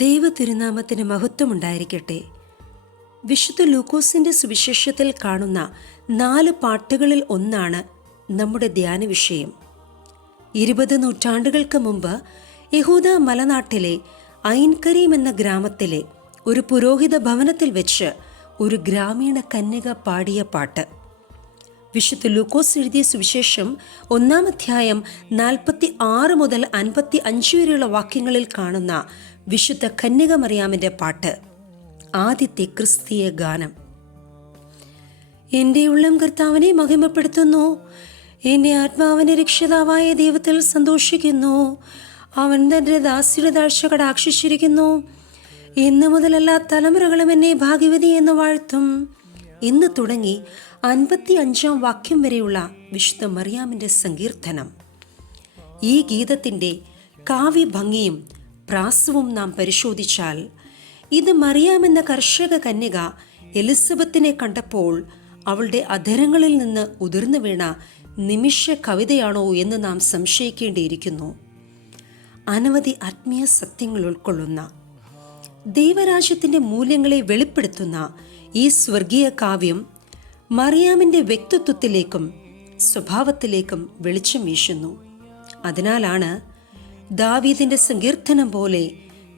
ദൈവ തിരുനാമത്തിന് മഹത്വമുണ്ടായിരിക്കട്ടെ. വിശുദ്ധ ലൂക്കോസിന്റെ സുവിശേഷത്തിൽ കാണുന്ന 4 പാട്ടുകളിൽ ഒന്നാണ് നമ്മുടെ ധ്യാന വിഷയം. 20 നൂറ്റാണ്ടുകൾക്ക് മുമ്പ് യഹൂദ മലനാട്ടിലെ ഐൻകരീം എന്ന ഗ്രാമത്തിലെ ഒരു പുരോഹിത ഭവനത്തിൽ വെച്ച് ഒരു ഗ്രാമീണ കന്യക പാടിയ പാട്ട്. വിശുദ്ധ ലൂക്കോസ് എഴുതിയ സുവിശേഷം 1-ാം അധ്യായം 46 മുതൽ 55 വരെയുള്ള വാക്യങ്ങളിൽ കാണുന്ന വിശുദ്ധ കന്യക മറിയാമിന്റെ പാട്ട്, ആദ്യത്തെ ക്രിസ്തീയ ഗാനം. എൻ്റെ ഉള്ളം കർത്താവിനെ മഹിമപ്പെടുത്തുന്നു, എൻ്റെ ആത്മാവിനെ രക്ഷിതാവായ ദൈവത്തിൽ സന്തോഷിക്കുന്നു. അവൻ തൻ്റെ ദാസിയുടെ താഴ്ച കടാക്ഷിച്ചിരിക്കുന്നു. ഇന്നു മുതൽ എല്ലാ തലമുറകളും എന്നെ ഭാഗ്യവതി എന്ന് വാഴ്ത്തും എന്ന് തുടങ്ങി 55-ാം വാക്യം വരെയുള്ള വിശുദ്ധ മറിയാമിൻ്റെ സങ്കീർത്തനം. ഈ ഗീതത്തിൻ്റെ കാവ്യഭംഗിയും പ്രാസവും നാം പരിശോധിച്ചാൽ, ഇത് മറിയാമെന്ന കർഷക കന്യക എലിസബത്തിനെ കണ്ടപ്പോൾ അവളുടെ അധരങ്ങളിൽ നിന്ന് ഉതിർന്നു വീണ നിമിഷ കവിതയാണോ എന്ന് നാം സംശയിക്കേണ്ടിയിരിക്കുന്നു. അനവധി ആത്മീയ സത്യങ്ങൾ ഉൾക്കൊള്ളുന്ന, ദൈവരാജ്യത്തിൻ്റെ മൂല്യങ്ങളെ വെളിപ്പെടുത്തുന്ന ഈ സ്വർഗീയ കാവ്യം മറിയാമിൻ്റെ വ്യക്തിത്വത്തിലേക്കും സ്വഭാവത്തിലേക്കും വെളിച്ചം വീശുന്നു. അതിനാലാണ് ദാവീദിൻ്റെ സങ്കീർത്തനം പോലെ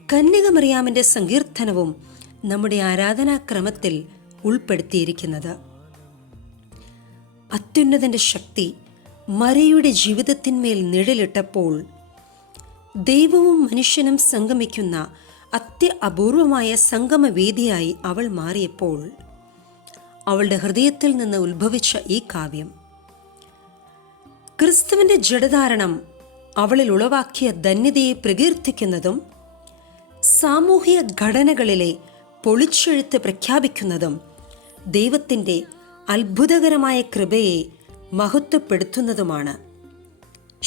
കന്യക മറിയാമിൻ്റെ സങ്കീർത്തനവും നമ്മുടെ ആരാധനാക്രമത്തിൽ ഉൾപ്പെടുത്തിയിരിക്കുന്നത്. അത്യുന്നതൻ്റെ ശക്തി മറിയയുടെ ജീവിതത്തിന്മേൽ നിഴലിട്ടപ്പോൾ ദൈവവും മനുഷ്യനും സംഗമിക്കുന്ന അത്യപൂർവമായ സംഗമവേദിയായി അവൾ മാറിയപ്പോൾ അവളുടെ ഹൃദയത്തിൽ നിന്ന് ഉത്ഭവിച്ച ഈ കാവ്യം, ക്രിസ്തുവിൻ്റെ ജഡധാരണം അവളിൽ ഉളവാക്കിയ ധന്യതയെ പ്രകീർത്തിക്കുന്നതും സാമൂഹിക ഘടനകളിലെ പൊളിച്ചെഴുത്ത് പ്രഖ്യാപിക്കുന്നതും ദൈവത്തിൻ്റെ അത്ഭുതകരമായ കൃപയെ മഹത്വപ്പെടുത്തുന്നതുമാണ്.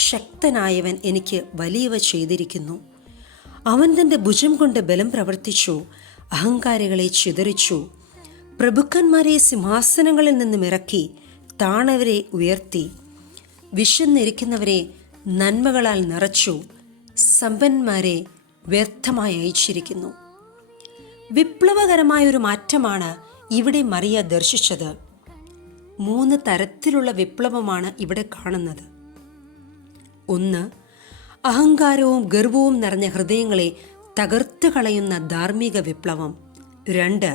ശക്തനായവൻ എനിക്ക് വലിയവ ചെയ്തിരിക്കുന്നു. അവൻ തൻ്റെ ഭുജം കൊണ്ട് ബലം പ്രവർത്തിച്ചു, അഹങ്കാരികളെ ചിതറിച്ചു. പ്രഭുക്കന്മാരെ സിംഹാസനങ്ങളിൽ നിന്നും ഇറക്കി, താണവരെ ഉയർത്തി. വിശന്നിരിക്കുന്നവരെ നന്മകളാൽ നിറച്ചു, സമ്പന്നന്മാരെ വ്യർത്ഥമായി അയച്ചിരിക്കുന്നു. വിപ്ലവകരമായൊരു മാറ്റമാണ് ഇവിടെ മറിയ ദർശിച്ചത്. 3 തരത്തിലുള്ള വിപ്ലവമാണ് ഇവിടെ കാണുന്നത്. 1, അഹങ്കാരവും ഗർവവും നിറഞ്ഞ ഹൃദയങ്ങളെ തകർത്ത് കളയുന്ന ധാർമ്മിക വിപ്ലവം. 2,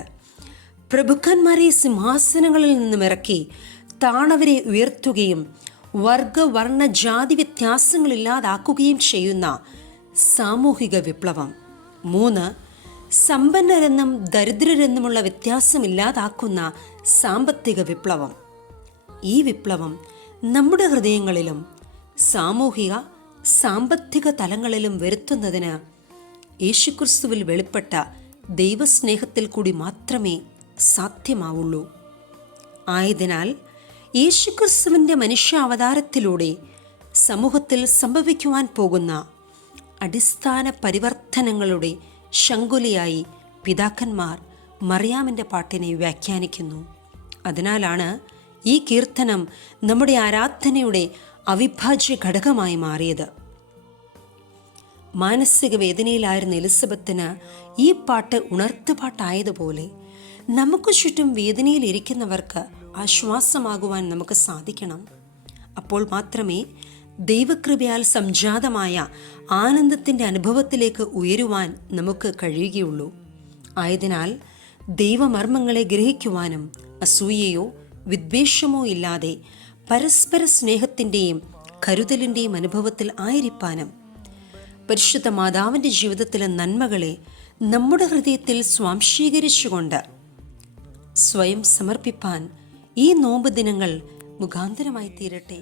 പ്രഭുക്കന്മാരെ സിംഹാസനങ്ങളിൽ നിന്നും ഇറക്കി താണവരെ ഉയർത്തുകയും വർഗവർണ്ണ ജാതി വ്യത്യാസങ്ങളില്ലാതാക്കുകയും ചെയ്യുന്ന സാമൂഹിക വിപ്ലവം. 3, സമ്പന്നരെന്നും ദരിദ്രരെന്നുമുള്ള വ്യത്യാസമില്ലാതാക്കുന്ന സാമ്പത്തിക വിപ്ലവം. ഈ വിപ്ലവം നമ്മുടെ ഹൃദയങ്ങളിലും സാമൂഹിക സാമ്പത്തിക തലങ്ങളിലും വരുത്തുന്നതിന് യേശുക്രിസ്തുവിൽ വെളിപ്പെട്ട ദൈവസ്നേഹത്തിൽ കൂടി മാത്രമേ സാധ്യമാവുള്ളൂ. ആയതിനാൽ യേശുക്രിസ്തുവിൻ്റെ മനുഷ്യാവതാരത്തിലൂടെ സമൂഹത്തിൽ സംഭവിക്കുവാൻ പോകുന്ന അടിസ്ഥാന പരിവർത്തനങ്ങളുടെ ശങ്കുലിയായി പിതാക്കന്മാർ മറിയാമിൻ്റെ പാട്ടിനെ വ്യാഖ്യാനിക്കുന്നു. അതിനാലാണ് ഈ കീർത്തനം നമ്മുടെ ആരാധനയുടെ അവിഭാജ്യ ഘടകമായി മാറിയത്. മാനസിക വേദനയിലായിരുന്ന എലിസബത്തിന് ഈ പാട്ട് ഉണർത്തുപാട്ടായതുപോലെ നമുക്ക് ചുറ്റും വേദനയിലിരിക്കുന്നവർക്ക് ആശ്വാസമാകുവാൻ നമുക്ക് സാധിക്കണം. അപ്പോൾ മാത്രമേ ദൈവകൃപയാൽ സംജാതമായ ആനന്ദത്തിൻ്റെ അനുഭവത്തിലേക്ക് ഉയരുവാൻ നമുക്ക് കഴിയുകയുള്ളൂ. ആയതിനാൽ ദൈവമർമ്മങ്ങളെ ഗ്രഹിക്കുവാനും അസൂയയോ വിദ്വേഷമോ ഇല്ലാതെ പരസ്പര സ്നേഹത്തിൻ്റെയും കരുതലിൻ്റെയും അനുഭവത്തിൽ ആയിരിക്കാനും പരിശുദ്ധ മാതാവിൻ്റെ ജീവിതത്തിലെ നന്മകളെ നമ്മുടെ ഹൃദയത്തിൽ സ്വാംശീകരിച്ചുകൊണ്ട് സ്വയം സമർപ്പിപ്പാൻ ഈ നോമ്പ് ദിനങ്ങൾ മുഖാന്തരമായി തീരട്ടെ.